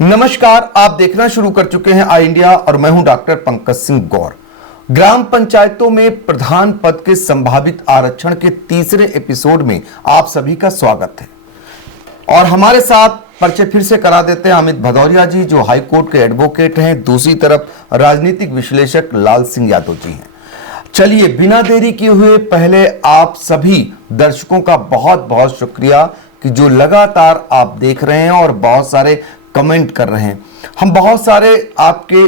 नमस्कार, आप देखना शुरू कर चुके हैं आई इंडिया और मैं हूं डॉक्टर पंकज सिंह गौर। ग्राम पंचायतों में प्रधान पद के संभावित आरक्षण के तीसरे एपिसोड में आप सभी का स्वागत है। और हमारे साथ परिचय फिर से करा देते हैं अमित भदौरिया जी, जो हाई कोर्ट के एडवोकेट हैं। दूसरी तरफ राजनीतिक विश्लेषक लाल सिंह यादव जी हैं। चलिए बिना देरी किए हुए पहले आप सभी दर्शकों का बहुत बहुत शुक्रिया कि जो लगातार आप देख रहे हैं और बहुत सारे कमेंट कर रहे हैं। हम बहुत सारे आपके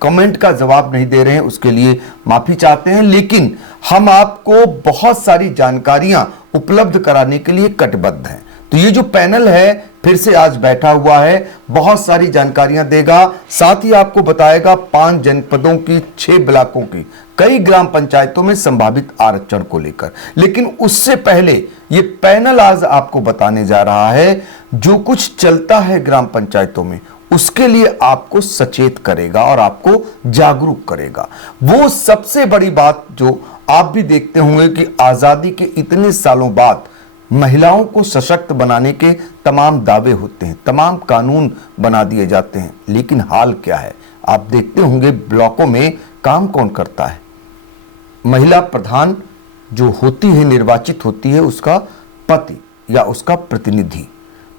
कमेंट का जवाब नहीं दे रहे हैं, उसके लिए माफी चाहते हैं, लेकिन हम आपको बहुत सारी जानकारियां उपलब्ध कराने के लिए कटिबद्ध हैं। तो ये जो पैनल है फिर से आज बैठा हुआ है, बहुत सारी जानकारियां देगा, साथ ही आपको बताएगा 5 जनपदों की 6 ब्लॉकों की कई ग्राम पंचायतों में संभावित आरक्षण को लेकर। लेकिन उससे पहले ये पैनल आज आपको बताने जा रहा है जो कुछ चलता है ग्राम पंचायतों में उसके लिए आपको सचेत करेगा और आपको जागरूक करेगा। वो सबसे बड़ी बात जो आप भी देखते होंगे कि आजादी के इतने सालों बाद महिलाओं को सशक्त बनाने के तमाम दावे होते हैं, तमाम कानून बना दिए जाते हैं, लेकिन हाल क्या है आप देखते होंगे। ब्लॉकों में काम कौन करता है? महिला प्रधान जो होती है, निर्वाचित होती है, उसका पति या उसका प्रतिनिधि।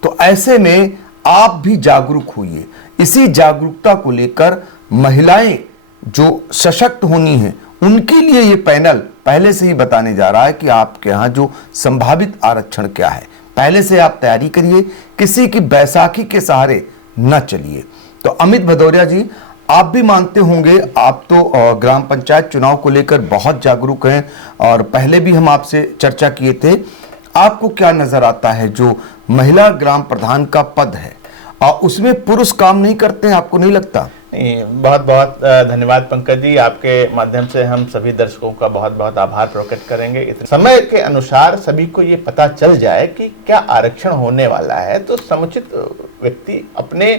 तो ऐसे में आप भी जागरूक होइए। इसी जागरूकता को लेकर महिलाएं जो सशक्त होनी है उनके लिए ये पैनल पहले से ही बताने जा रहा है कि आपके यहाँ जो संभावित आरक्षण क्या है। पहले से आप तैयारी करिए, किसी की बैसाखी के सहारे न चलिए। तो अमित भदौरिया जी, आप भी मानते होंगे, आप तो ग्राम पंचायत चुनाव को लेकर बहुत जागरूक हैं और पहले भी हम आपसे चर्चा किए थे। आपको क्या नजर आता है जो महिला ग्राम प्रधान का पद है और उसमें पुरुष काम नहीं करते हैं, आपको नहीं लगता? बहुत बहुत धन्यवाद पंकज जी। आपके माध्यम से हम सभी दर्शकों का बहुत बहुत आभार प्रकट करेंगे। समय के अनुसार सभी को ये पता चल जाए कि क्या आरक्षण होने वाला है, तो समुचित व्यक्ति अपने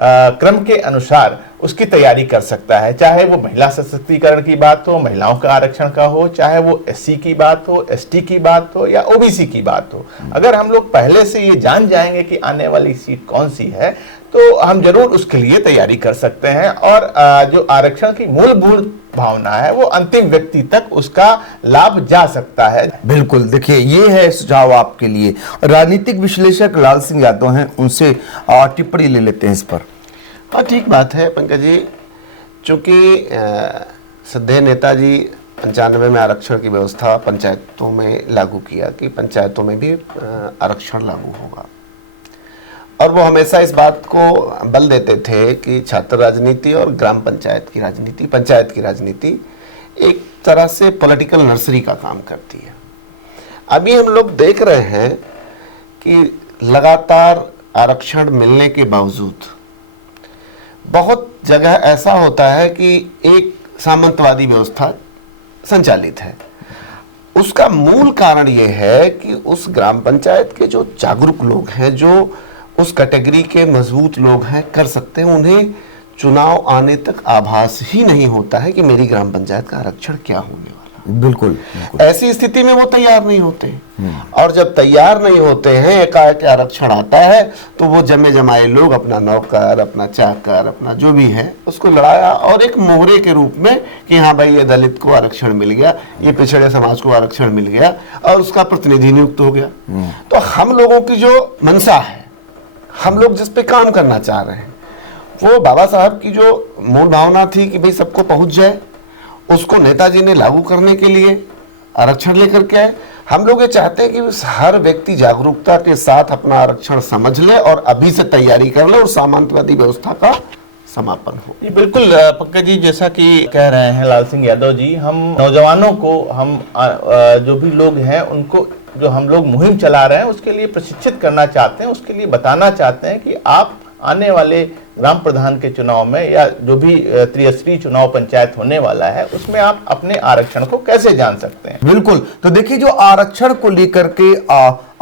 क्रम के अनुसार उसकी तैयारी कर सकता है। चाहे वो महिला सशक्तिकरण की बात हो, महिलाओं का आरक्षण का हो, चाहे वो एससी की बात हो, एसटी की बात हो या ओबीसी की बात हो। अगर हम लोग पहले से ये जान जाएंगे कि आने वाली सीट कौन सी है तो हम जरूर उसके लिए तैयारी कर सकते हैं और जो आरक्षण की मूलभूत भावना है वो अंतिम व्यक्ति तक उसका लाभ जा सकता है। बिल्कुल, देखिए ये है सुझाव आपके लिए। राजनीतिक विश्लेषक लाल सिंह यादव हैं, उनसे टिप्पणी ले लेते हैं इस पर। हाँ, ठीक बात है पंकज जी। चूंकि श्रद्धेय नेताजी 95 में आरक्षण की व्यवस्था पंचायतों में लागू किया कि पंचायतों में भी आरक्षण लागू होगा, और वो हमेशा इस बात को बल देते थे कि छात्र राजनीति और ग्राम पंचायत की राजनीति, पंचायत की राजनीति एक तरह से पॉलिटिकल नर्सरी का काम करती है। अभी हम लोग देख रहे हैं कि लगातार आरक्षण मिलने के बावजूद बहुत जगह ऐसा होता है कि एक सामंतवादी व्यवस्था संचालित है। उसका मूल कारण ये है कि उस ग्राम पंचायत के जो जागरूक लोग हैं, जो उस कैटेगरी के मजबूत लोग हैं, कर सकते हैं, उन्हें चुनाव आने तक आभास ही नहीं होता है कि मेरी ग्राम पंचायत का आरक्षण क्या होने वाला है। बिल्कुल, ऐसी स्थिति में वो तैयार नहीं होते। और जब तैयार नहीं होते हैं, एकाएक आरक्षण आता है तो वो जमे जमाए लोग अपना नौकर, अपना चाकर, अपना जो भी है उसको लड़ाया और एक मोहरे के रूप में कि हाँ भाई ये दलित को आरक्षण मिल गया, ये पिछड़े समाज को आरक्षण मिल गया और उसका प्रतिनिधि नियुक्त हो गया। तो हम लोगों की जो मंशा है, हम लोग जिस पे काम करना चाह रहे हैं, वो बाबा साहब की जो मूल भावना थी कि भाई सबको पहुंच जाए, उसको नेताजी ने लागू करने के लिए आरक्षण लेकर के आए। हम लोग ये चाहते हैं कि हर व्यक्ति जागरूकता के साथ अपना आरक्षण समझ ले और अभी से तैयारी कर ले और सामंतवादी व्यवस्था का समापन हो। जी बिल्कुल पंकज जी, जैसा कि कह रहे हैं लाल सिंह यादव जी, हम नौजवानों को, हम जो भी लोग हैं उनको, जो हम लोग मुहिम चला रहे हैं उसके लिए प्रशिक्षित करना चाहते हैं, उसके लिए बताना चाहते हैं कि आप आने वाले ग्राम प्रधान के चुनाव में या जो भी त्रिस्तरीय चुनाव पंचायत होने वाला है उसमें आप अपने आरक्षण को कैसे जान सकते हैं। बिल्कुल, तो देखिए जो आरक्षण को लेकर के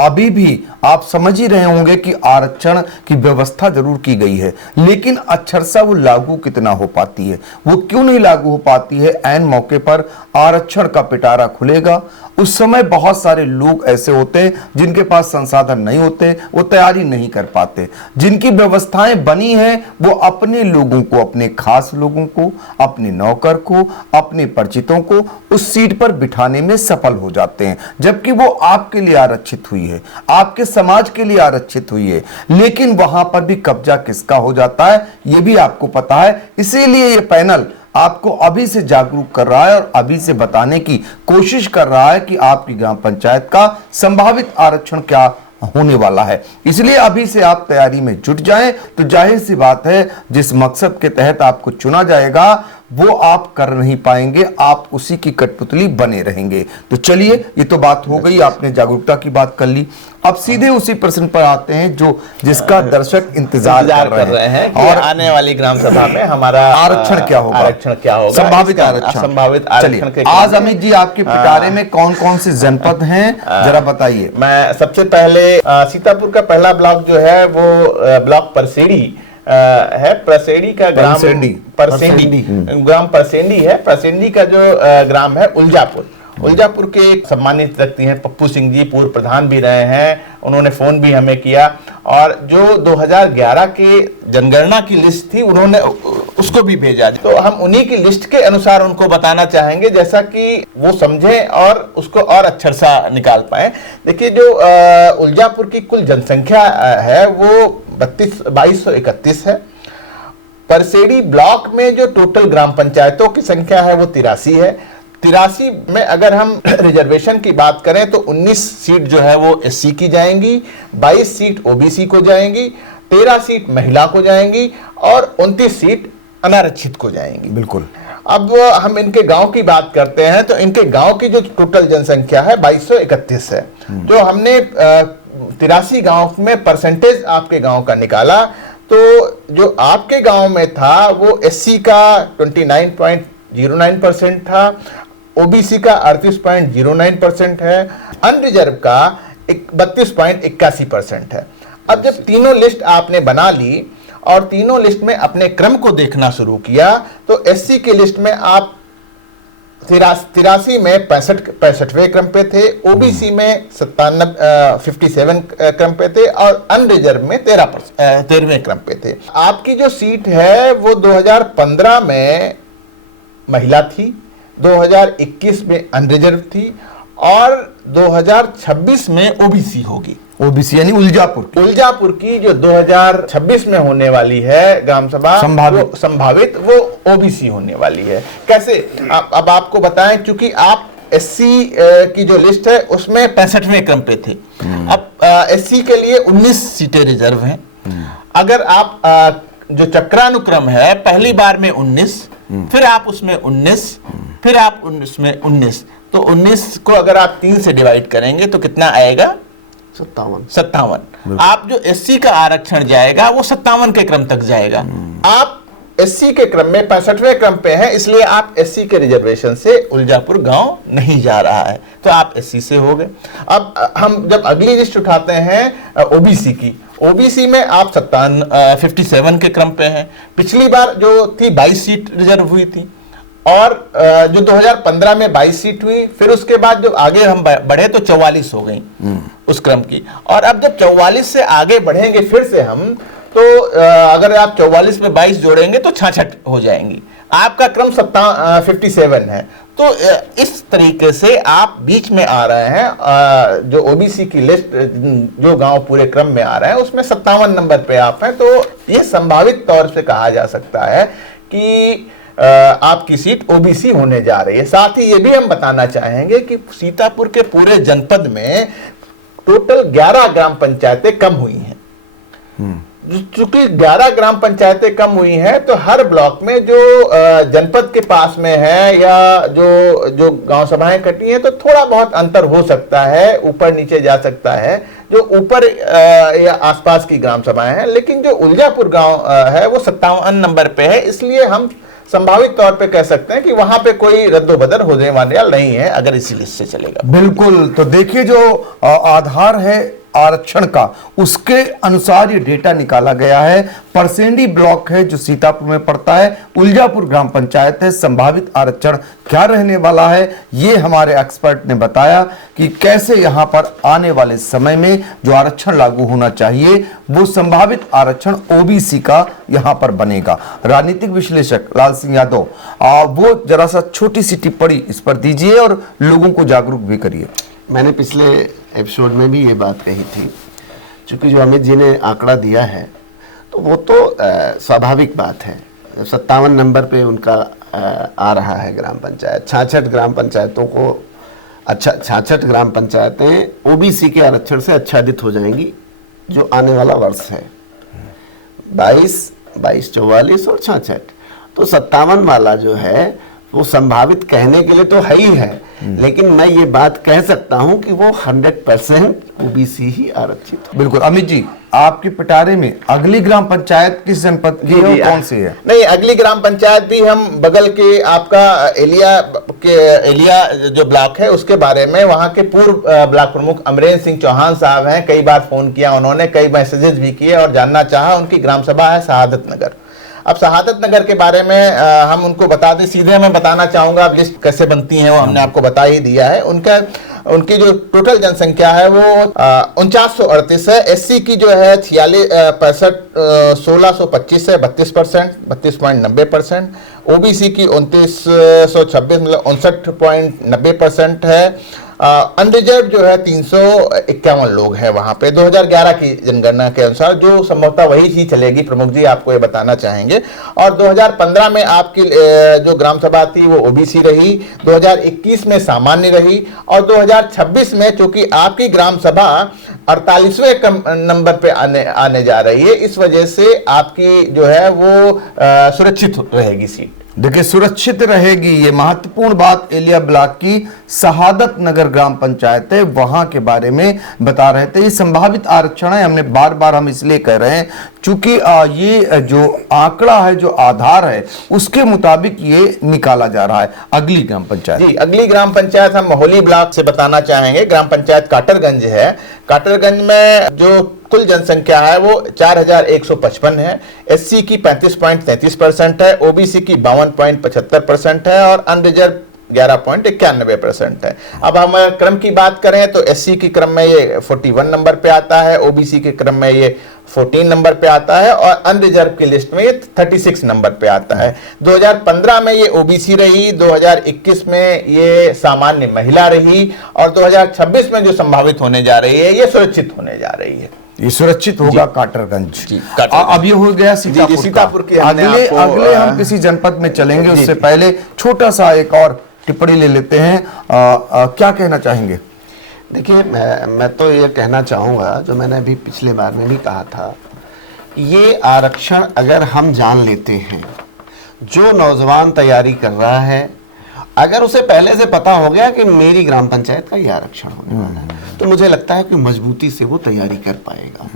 अभी भी आप समझ ही रहे होंगे कि आरक्षण की व्यवस्था जरूर की गई है, लेकिन अक्षरशः वो लागू कितना हो पाती है, वो क्यों नहीं लागू हो पाती है। ऐन मौके पर आरक्षण का पिटारा खुलेगा, उस समय बहुत सारे लोग ऐसे होते हैं जिनके पास संसाधन नहीं होते, वो तैयारी नहीं कर पाते। जिनकी व्यवस्थाएं बनी हैं वो अपने लोगों को, अपने खास लोगों को, अपने नौकर को, अपने परिचितों को उस सीट पर बिठाने में सफल हो जाते हैं, जबकि वो आपके लिए आरक्षित हुई है, आपके समाज के लिए आरक्षित हुई है। लेकिन वहां पर भी कब्जा किसका हो जाता है ये भी आपको पता है। इसीलिए ये पैनल आपको अभी से जागरूक कर रहा है और अभी से बताने की कोशिश कर रहा है कि आपकी ग्राम पंचायत का संभावित आरक्षण क्या होने वाला है। इसलिए अभी से आप तैयारी में जुट जाएं। तो जाहिर सी बात है, जिस मकसद के तहत आपको चुना जाएगा वो आप कर नहीं पाएंगे, आप उसी की कठपुतली बने रहेंगे। तो चलिए, ये तो बात हो गई, आपने जागरूकता की बात कर ली। अब सीधे उसी प्रश्न पर आते हैं जो जिसका दर्शक इंतजार कर रहे हैं कि और आने वाली ग्राम सभा में हमारा आरक्षण क्या होगा, संभावित आरक्षण। के आज अमित जी आपके पिटारे में कौन कौन से जनपद हैं जरा बताइए। मैं सबसे पहले सीतापुर का पहला ब्लॉक जो है वो ब्लॉक परसेड़ी है। परसेड़ी का ग्राम ग्राम परसेंडी है। परसेंडी का जो ग्राम है उल्जापुर के एक सम्मानित व्यक्ति हैं पप्पू सिंह जी, पूर्व प्रधान भी रहे हैं, उन्होंने फोन भी हमें किया और जो 2011 के जनगणना की लिस्ट थी उन्होंने उसको भी भेजा। तो हम उन्हीं की लिस्ट के अनुसार उनको बताना चाहेंगे, जैसा कि वो समझें और उसको और अक्षर सा निकाल पाए। देखिए, जो उल्जापुर की कुल जनसंख्या है वो 2231 है। परसेड़ी ब्लॉक में जो टोटल ग्राम पंचायतों की संख्या है वो 83 है। 83 में अगर हम रिजर्वेशन की बात करें तो 19 सीट जो है वो एससी की जाएंगी, 22 सीट ओबीसी को जाएंगी, 13 सीट महिला को जाएंगी और 29 सीट अनारक्षित को जाएंगी। बिल्कुल। अब हम इनके गांव की बात करते हैं तो इनके गांव की जो टोटल जनसंख्या है 2231 है। जो हमने 83 गांव में परसेंटेज आपके गांव का निकाला तो जो आपके गांव में था वो एससी का 29.09% था, ओबीसी का 38.09% है, अनरिजर्व का 32.81% है। अब जब तीनों लिस्ट आपने बना ली और तीनों लिस्ट में अपने क्रम को देखना शुरू किया तो एससी की लिस्ट में आप 83 में 65वें क्रम पे थे, ओबीसी में 57 क्रम पे थे और अनरिजर्व में 13वें क्रम पे थे। आपकी जो सीट है वो 2015 में महिला थी, 2021 में अनरिजर्व थी और 2026 में ओबीसी होगी। ओबीसी यानी उल्जापुर की जो 2026 में होने वाली है ग्राम सभा संभावित वो ओबीसी होने वाली है। कैसे? अब आपको बताएं, क्योंकि आप एससी की जो लिस्ट है उसमें 65वें क्रम पे थे। अब एससी के लिए 19 सीटें रिजर्व हैं। अगर आप जो चक्रानुक्रम है पहली बार में 19, फिर आप उसमें 19, फिर आप उसमें 19, तो 19 को अगर आप 3 से डिवाइड करेंगे तो कितना आएगा? 57। आप जो एससी का आरक्षण जाएगा वो 57 के क्रम तक जाएगा। आप एससी के क्रम में 65वें क्रम पे हैं, इसलिए आप एससी के रिजर्वेशन से उल्जापुर गांव नहीं जा रहा है, तो आप एससी से हो गए। अब हम जब अगली लिस्ट उठाते हैं ओबीसी की, ओबीसी में आप 57 के क्रम पे हैं। पिछली बार जो थी 22 सीट रिजर्व हुई थी और जो 2015 में 22 सीट हुई, फिर उसके बाद जो आगे हम बढ़े तो 44 हो गई उस क्रम की। और अब जब 44 से आगे बढ़ेंगे फिर से हम, तो अगर आप 44 में 22 जोड़ेंगे तो 66 हो जाएंगी। आपका क्रम 57 है। तो इस तरीके से आप बीच में आ रहे हैं। जो ओबीसी की लिस्ट जो गांव पूरे क्रम में आ रहे हैं उसमें 57 नंबर पे आप हैं। तो ये संभावित तौर से कहा जा सकता है कि आपकी सीट ओबीसी होने जा रही है। साथ ही ये भी हम बताना चाहेंगे कि सीतापुर के पूरे जनपद में टोटल 11 ग्राम पंचायतें कम हुई हैं। चूंकि 11 ग्राम पंचायतें कम हुई हैं तो हर ब्लॉक में जो जनपद के पास में है या जो गांव सभाएं कटी हैं तो थोड़ा बहुत अंतर हो सकता है, ऊपर नीचे जा सकता है। जो ऊपर या आसपास की ग्राम सभाएं हैं, लेकिन जो उलजापुर गांव है वो 57 नंबर पे है, इसलिए हम संभावित तौर पे कह सकते हैं कि वहां पे कोई रद्दोबदल होने वाला नहीं है अगर इसी लिस्ट से चलेगा। बिल्कुल। तो देखिए जो आधार है आरक्षण का, उसके अनुसार ये डेटा निकाला गया है। परसेंडी ब्लॉक है जो सीतापुर में पड़ता है, उलजापुर ग्राम पंचायत है। संभावित आरक्षण क्या रहने वाला है ये हमारे एक्सपर्ट ने बताया कि कैसे यहां पर आने वाले समय में जो आरक्षण लागू होना चाहिए वो संभावित आरक्षण ओबीसी का यहां पर बनेगा। राजनीतिक विश्लेषक लाल सिंह यादव वो जरा सा छोटी सी टिप्पणी इस पर दीजिए और लोगों को जागरूक भी करिए। मैंने पिछले एपिसोड में भी ये बात कही थी, क्योंकि जो अमित जी ने आंकड़ा दिया है तो वो तो स्वाभाविक बात है। 57 नंबर पे उनका आ रहा है ग्राम पंचायत। 66 ग्राम पंचायतों को 66 ग्राम पंचायतें ओबीसी के आरक्षण से आच्छादित हो जाएंगी जो आने वाला वर्ष है 22, 44 और 66। तो 57 वाला जो है वो संभावित कहने के लिए तो है ही है, लेकिन मैं ये बात कह सकता हूं कि वो 100% ओबीसी ही आरक्षित हो। बिल्कुल। अमित जी, आपके पिटारे में अगली ग्राम पंचायत किस जनपद की है और कौन सी है? नहीं, अगली ग्राम पंचायत भी हम बगल के आपका एलिया जो ब्लॉक है उसके बारे में, वहां के पूर्व ब्लॉक प्रमुख अमरेंद्र सिंह चौहान साहब हैं, कई बार फोन किया उन्होंने, कई मैसेजेस भी किए और जानना चाहा। उनकी ग्राम सभा है शहादत नगर। अब शहादत नगर के बारे में हम उनको बता दें, सीधे मैं बताना चाहूंगा। अब लिस्ट कैसे बनती है वो हमने आपको बता ही दिया है। उनकी जो टोटल जनसंख्या है वो 4938 है। एससी की जो है 1625 है, 32%, 32.90%। ओबीसी की 2926 मतलब 59.90% है। अनरिजर्व जो है 351 लोग हैं वहां पे 2011 की जनगणना के अनुसार, जो संभवतः वही चीज चलेगी। प्रमुख जी आपको ये बताना चाहेंगे। और 2015 में आपकी जो ग्राम सभा थी वो ओबीसी रही, 2021 में सामान्य रही और 2026 में चूंकि आपकी ग्राम सभा 48वें नंबर पे आने जा रही है, इस वजह से आपकी जो है वो सुरक्षित रहेगी सीट। देखिए, सुरक्षित रहेगी, ये महत्वपूर्ण बात एलिया ब्लॉक की शहादत नगर ग्राम पंचायत है वहां के बारे में बता रहे थे। ये संभावित आरक्षण है, हमने बार बार हम इसलिए कह रहे हैं क्योंकि ये जो आंकड़ा है, जो आधार है, उसके मुताबिक ये निकाला जा रहा है। अगली ग्राम पंचायत जी, अगली ग्राम पंचायत हम मोहली ब्लॉक से बताना चाहेंगे। ग्राम पंचायत काटरगंज है। काटरगंज में जो कुल जनसंख्या है वो 4155 है। एससी की 35.33% है, ओबीसी की 52.75% है और अनरिजर्व 11.91% है। अब हम क्रम की बात करें तो एससी के क्रम में ये 41 नंबर पे आता है, ओबीसी के क्रम में ये 14 नंबर पे आता है और अनरिजर्व की लिस्ट में ये 36 नंबर पे आता है। 2015 में ये ओबीसी रही, 2021 में ये सामान्य महिला रही और 2026 में जो संभावित होने जा रही है ये सुरक्षित होने जा रही है। ये सुरक्षित होगा काटरगंज। अब ये हो गया सीतापुर की। अगले हम किसी जनपद में चलेंगे, उससे पहले छोटा सा एक और टिप्पणी ले लेते हैं। क्या कहना चाहेंगे? देखिए, मैं तो ये कहना चाहूँगा, जो मैंने अभी पिछले बार में भी कहा था, ये आरक्षण अगर हम जान लेते हैं, जो नौजवान तैयारी कर रहा है, अगर उसे पहले से पता हो गया कि मेरी ग्राम पंचायत का ये आरक्षण होने वाला है, तो मुझे लगता है कि मजबूती से वो तैयारी कर पाएगा।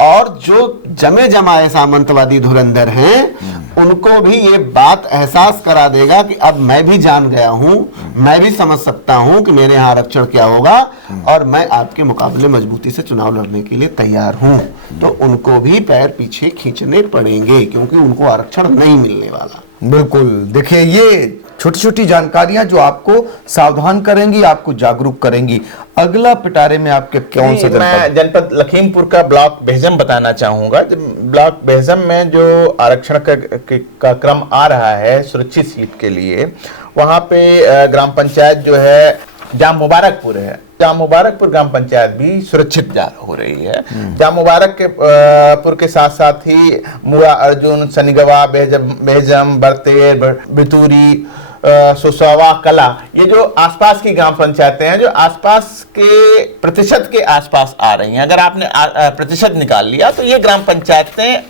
और जो जमे जमाए सामंतवादी धुरंधर हैं, उनको भी ये बात एहसास करा देगा कि अब मैं भी जान गया हूं, मैं भी समझ सकता हूं कि मेरे यहाँ आरक्षण क्या होगा और मैं आपके मुकाबले मजबूती से चुनाव लड़ने के लिए तैयार हूं। तो उनको भी पैर पीछे खींचने पड़ेंगे, क्योंकि उनको आरक्षण नहीं मिलने वाला। बिल्कुल। देखिए, ये छोटी छोटी जानकारियां जो आपको सावधान करेंगी, आपको जागरूक करेंगी। अगला पिटारे में आपके कौन सा जनपद? मैं जनपद लखीमपुर का ब्लॉक बेहजम बताना चाहूंगा। ब्लॉक बेहजम में जो आरक्षण का क्रम आ रहा है सुरक्षित सीट के लिए, वहां पे ग्राम पंचायत जो है जाम मुबारकपुर है। जाम मुबारकपुर ग्राम पंचायत भी सुरक्षित हो रही है। जाम मुबारकपुर के साथ साथ ही मुआ अर्जुन, सनिगवा, बेहजम, बरतेर, बितूरी, सुसवा, कला, ये जो आसपास की ग्राम पंचायतें हैं, जो आसपास के प्रतिशत के आसपास आ रही हैं। अगर आपने प्रतिशत निकाल लिया तो ये ग्राम पंचायतें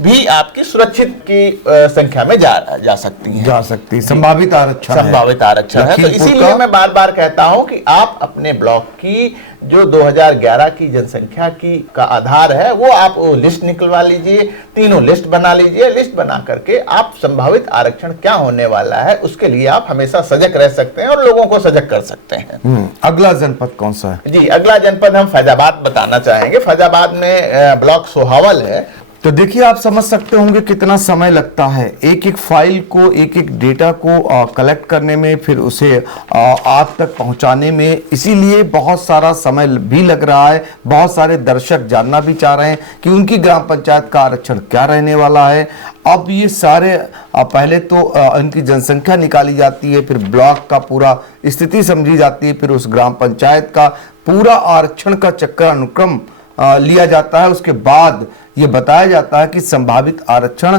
भी आपकी सुरक्षित की संख्या में जा सकती हैं। जा सकती है, संभावित आरक्षण है। संभावित आरक्षण है। तो लखीमपुर इसीलिए का- मैं बार बार कहता हूं कि आप अपने ब्लॉक की जो 2011 की जनसंख्या की का आधार है वो आप वो लिस्ट निकलवा लीजिए, तीनों लिस्ट बना लीजिए। लिस्ट बना करके आप संभावित आरक्षण क्या होने वाला है उसके लिए आप हमेशा सजग रह सकते हैं और लोगों को सजग कर सकते हैं। अगला जनपद कौन सा है? जी, अगला जनपद हम फैजाबाद बताना चाहेंगे। फैजाबाद में ब्लॉक सोहावल है। तो देखिए, आप समझ सकते होंगे कितना समय लगता है एक एक फाइल को, एक एक डेटा को कलेक्ट करने में, फिर उसे आप तक पहुंचाने में। इसीलिए बहुत सारा समय भी लग रहा है। बहुत सारे दर्शक जानना भी चाह रहे हैं कि उनकी ग्राम पंचायत का आरक्षण क्या रहने वाला है। अब ये सारे पहले तो इनकी जनसंख्या निकाली जाती है, फिर ब्लॉक का पूरा स्थिति समझी जाती है, फिर उस ग्राम पंचायत का पूरा आरक्षण का चक्रानुक्रम लिया जाता है। उसके बाद ये बताया जाता है कि संभावित आरक्षण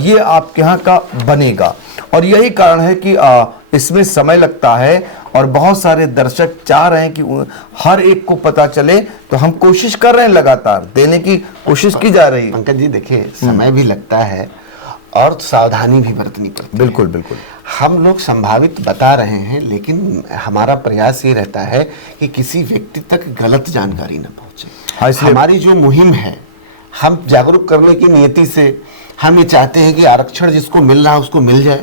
ये आपके यहाँ का बनेगा। और यही कारण है कि इसमें समय लगता है और बहुत सारे दर्शक चाह रहे हैं कि हर एक को पता चले। तो हम कोशिश कर रहे हैं, लगातार देने की कोशिश की जा रही है। पंकज जी देखिए, समय भी लगता है और सावधानी भी बरतनी पड़ती है। बिल्कुल बिल्कुल। हम लोग संभावित बता रहे हैं, लेकिन हमारा प्रयास ये रहता है कि किसी व्यक्ति तक गलत जानकारी न पहुंचे। हाँ, इसलिए हमारी जो मुहिम है, हम जागरूक करने की नियति से हम ये चाहते हैं कि आरक्षण जिसको मिल रहा है उसको मिल जाए।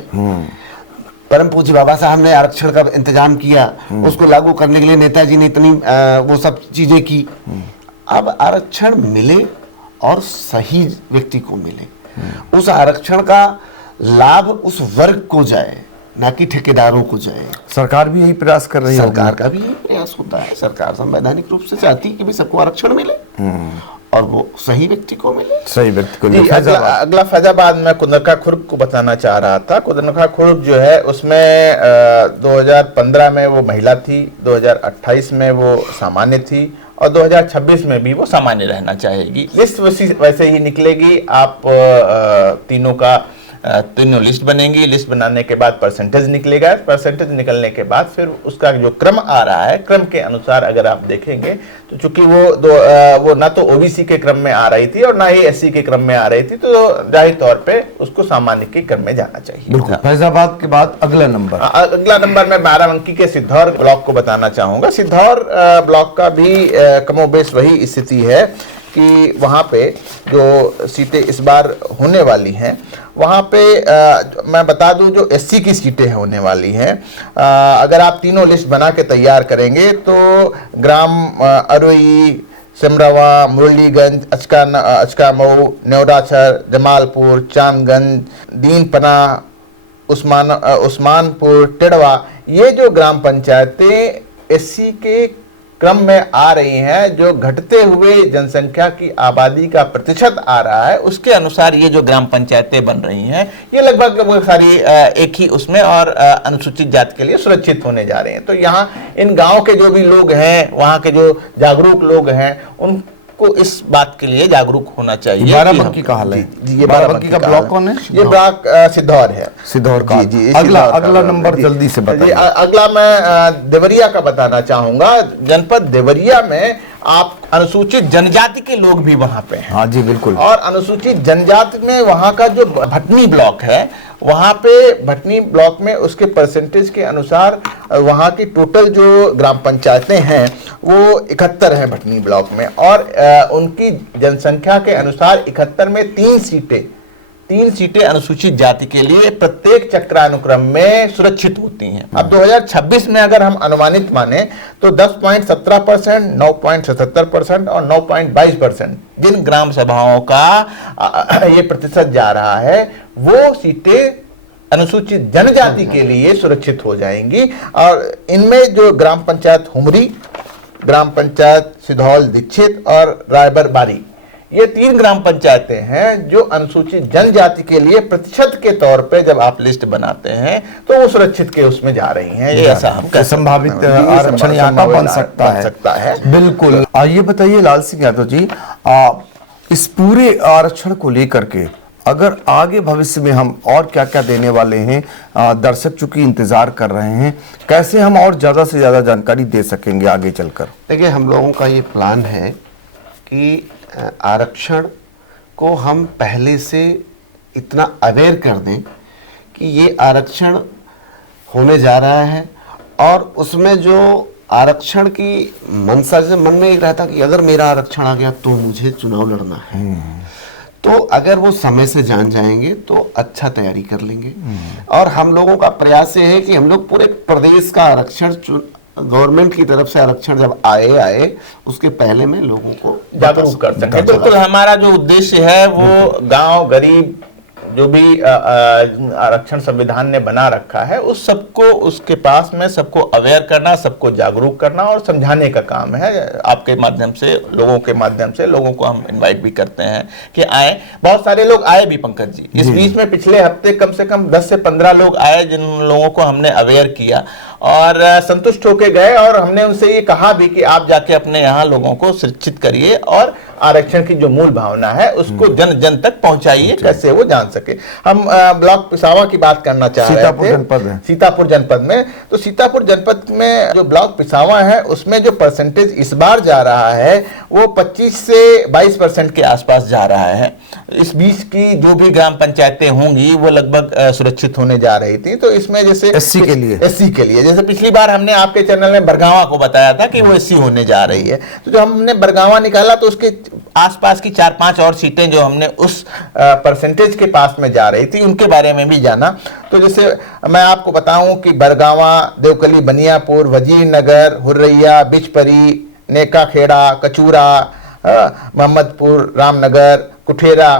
परम पूज्य बाबा साहब ने आरक्षण का इंतजाम किया, उसको लागू करने के लिए नेताजी ने इतनी वो सब चीजें की। अब आरक्षण मिले और सही व्यक्ति को मिले, उस आरक्षण का लाभ उस वर्ग को जाए, ना कि ठेकेदारों को जाए। सरकार भी यही प्रयास कर रही है। सरकार का भी यही प्रयास होता है। सरकार संवैधानिक रूप से चाहती है कि भाई सबको आरक्षण मिले और वो सही व्यक्ति को मिले। सही व्यक्ति को जी, मिले। अगला फैजाबाद में कुंदरका खुर्द को बताना चाह रहा था। कुंदरका खुर्द जो है उसमें 2015 में वो महिला थी, 2028 में वो सामान्य थी और 2026 में भी वो सामान्य रहना चाहेगी। लिस्ट वैसे ही निकलेगी। आप तीनों का तीनों लिस्ट बनेंगी। लिस्ट बनाने के बाद परसेंटेज निकलेगा। परसेंटेज निकलने के बाद फिर उसका जो क्रम आ रहा है, क्रम के अनुसार अगर आप देखेंगे तो चूंकि वो ना तो ओबीसी के क्रम में आ रही थी और ना ही एससी के क्रम में आ रही थी, तो जाहिर तौर पे उसको सामान्य के क्रम में जाना चाहिए। बिल्कुल। फैजाबाद के बाद अगला नंबर मैं बाराबंकी के सिद्धौर ब्लॉक को बताना चाहूंगा। सिद्धौर ब्लॉक का भी कमोबेश वही स्थिति है कि वहाँ पे जो सीटें इस बार होने वाली हैं, वहाँ पे मैं बता दूं जो एससी की सीटें होने वाली हैं, अगर आप तीनों लिस्ट बना के तैयार करेंगे तो ग्राम अरोई, सिमरावा, मुरलीगंज, अचकामऊ, नेवराछर, जमालपुर, चांदगंज, दीनपना, उस्मानपुर, टिड़वा, ये जो ग्राम पंचायतें एससी के क्रम में आ रही हैं, जो घटते हुए जनसंख्या की आबादी का प्रतिशत आ रहा है उसके अनुसार ये जो ग्राम पंचायतें बन रही हैं, ये लगभग सारी एक ही उसमें और अनुसूचित जाति के लिए सुरक्षित होने जा रहे हैं। तो यहाँ इन गांव के जो भी लोग हैं, वहाँ के जो जागरूक लोग हैं, उनको इस बात के लिए जागरूक होना चाहिए। बाराबंकी का हाल है। जी, ये बाराबंकी का ब्लॉक कौन है? ये ब्लॉक सिद्धौर है। सिद्धौर का। जी, अगला नंबर जल्दी से बताइए। अगला मैं देवरिया का बताना चाहूंगा। जनपद देवरिया में आप अनुसूचित जनजाति के लोग भी वहां पे हैं। हाँ जी, बिल्कुल। और अनुसूचित जनजाति में वहां का जो भटनी ब्लॉक है, वहां पे भटनी ब्लॉक में उसके परसेंटेज के अनुसार वहां की टोटल जो ग्राम पंचायतें हैं वो 71 हैं भटनी ब्लॉक में। और उनकी जनसंख्या के अनुसार 71 में 3 सीटें अनुसूचित जाति के लिए प्रत्येक चक्रानुक्रम में सुरक्षित होती हैं। अब 2026 में अगर हम अनुमानित माने तो 10.17%, 9.77% और 9.22% जिन ग्राम सभाओं का ये प्रतिशत जा रहा है, वो सीटें अनुसूचित जनजाति के लिए सुरक्षित हो जाएंगी। और इनमें जो ग्राम पंचायत हुमरी, ग्राम पंचायत सिधौल दीक्षित और रायबर बारी, ये 3 ग्राम पंचायतें हैं जो अनुसूचित जनजाति के लिए प्रतिशत के तौर पे जब आप लिस्ट बनाते हैं तो वो सुरक्षित के उसमें जा रही हैं। ये ऐसा हम संभावित आरक्षण यहाँ का बन सकता है। बिल्कुल। ये बताइए लाल सिंह यादव जी, इस पूरे आरक्षण को लेकर के अगर आगे भविष्य में हम और क्या क्या देने वाले हैं, दर्शक चूंकि इंतजार कर रहे हैं, कैसे हम और ज्यादा से ज्यादा जानकारी दे सकेंगे आगे चलकर? देखिए, हम लोगों का ये प्लान है कि आरक्षण को हम पहले से इतना अवेयर कर दें कि ये आरक्षण होने जा रहा है, और उसमें जो आरक्षण की मनसा, जैसे मन में एक रहता कि अगर मेरा आरक्षण आ गया तो मुझे चुनाव लड़ना है, तो अगर वो समय से जान जाएंगे तो अच्छा तैयारी कर लेंगे। और हम लोगों का प्रयास ये है कि हम लोग पूरे प्रदेश का आरक्षण, गवर्नमेंट की तरफ से आरक्षण जब आए उसके पहले में लोगों को जागरूक कर सकें। बिल्कुल, हमारा जो उद्देश्य है वो गांव गरीब जो भी आरक्षण संविधान ने बना रखा है उस सबको, उसके पास में सबको अवेयर करना, सबको जागरूक करना और समझाने का काम है। आपके माध्यम से, लोगों के माध्यम से लोगों को हम इनवाइट भी करते हैं कि आए। बहुत सारे लोग आए भी पंकज जी, इस बीच में पिछले हफ्ते कम से कम 10 से 15 लोग आए जिन लोगों को हमने अवेयर किया और संतुष्ट होके गए, और हमने उनसे ये कहा भी कि आप जाके अपने यहाँ लोगों को शिक्षित करिए और आरक्षण की जो मूल भावना है उसको जन जन तक पहुंचाइए, कैसे वो जान सके। हम ब्लॉक पिसावा की बात करना चाह रहे थे, सीतापुर जनपद में। तो सीतापुर जनपद में जो ब्लॉक पिसावा है उसमें जो परसेंटेज इस बार जा रहा है वो 25 से 22% के आसपास जा रहा है। इस बीच की जो भी ग्राम पंचायतें होंगी वो लगभग सुरक्षित होने जा रही थी। तो इसमें जैसे एससी के लिए जैसे पिछली बार हमने आपके चैनल में बरगावा को बताया था कि वो एससी होने जा रही है, तो जो हमने बरगावा निकाला तो उसके आसपास की 4-5 और सीटें जो हमने उस परसेंटेज के पास में जा रही थी उनके बारे में भी जाना। तो जैसे मैं आपको बताऊं कि बरगावा, देवकली, बनियापुर, वजीरनगर, हुर्रैया, बिचपरी, नेका खेड़ा, कचूरा, मोहम्मदपुर, रामनगर, कुठेरा,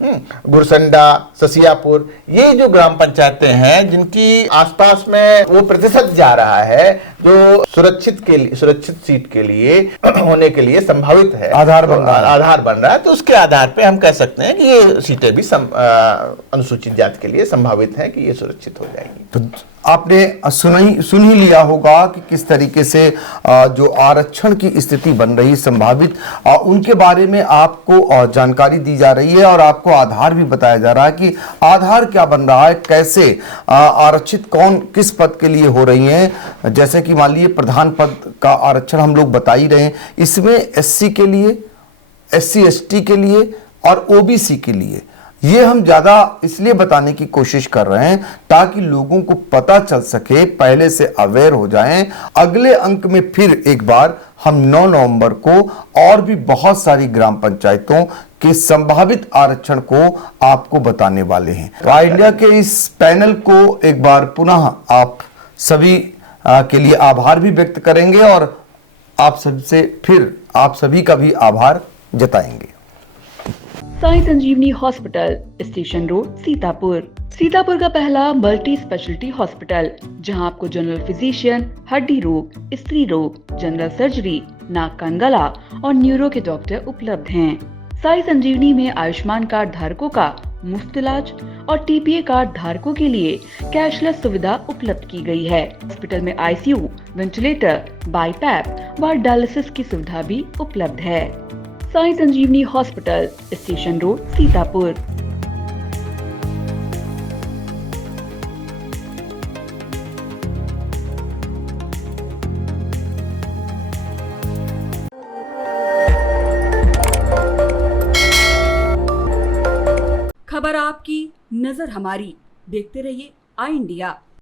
गुरसंडा, ससियापुर, ये जो ग्राम पंचायतें हैं जिनकी आसपास में वो प्रतिशत जा रहा है जो सुरक्षित सीट के लिए होने के लिए संभावित है, आधार बन रहा है। तो उसके आधार पे हम कह सकते हैं कि ये सीटें भी अनुसूचित जाति के लिए संभावित हैं कि ये सुरक्षित हो जाएगी। तो आपने सुन ही लिया होगा कि किस तरीके से जो आरक्षण की स्थिति बन रही संभावित, उनके बारे में आपको जानकारी दी जा रही है और आपको आधार भी बताया जा रहा है कि आधार क्या बन रहा है, कैसे आरक्षित कौन किस पद के लिए हो रही हैं। जैसे कि मान लीजिए प्रधान पद का आरक्षण हम लोग बता ही रहे हैं, इसमें एससी के लिए, एससी एसटी के लिए और ओबीसी के लिए, ये हम ज्यादा इसलिए बताने की कोशिश कर रहे हैं ताकि लोगों को पता चल सके, पहले से अवेयर हो जाएं। अगले अंक में फिर एक बार हम 9 नवंबर को और भी बहुत सारी ग्राम पंचायतों के संभावित आरक्षण को आपको बताने वाले हैं। तो इंडिया के इस पैनल को एक बार पुनः आप सभी के लिए आभार भी व्यक्त करेंगे और आप सभी का भी आभार जताएंगे। साई संजीवनी हॉस्पिटल, स्टेशन रोड, सीतापुर का पहला मल्टी स्पेशलिटी हॉस्पिटल, जहां आपको जनरल फिजिशियन, हड्डी रोग, स्त्री रोग, जनरल सर्जरी, नाक कान गला और न्यूरो के डॉक्टर उपलब्ध हैं। साई संजीवनी में आयुष्मान कार्ड धारकों का मुफ्त इलाज और टीपीए कार्ड धारकों के लिए कैशलेस सुविधा उपलब्ध की गई है। हॉस्पिटल में आईसीयू, वेंटिलेटर, बाईपैप व डायलिसिस की सुविधा भी उपलब्ध है। साई संजीवनी हॉस्पिटल, स्टेशन रोड, सीतापुर। खबर आपकी, नजर हमारी। देखते रहिए आई इंडिया।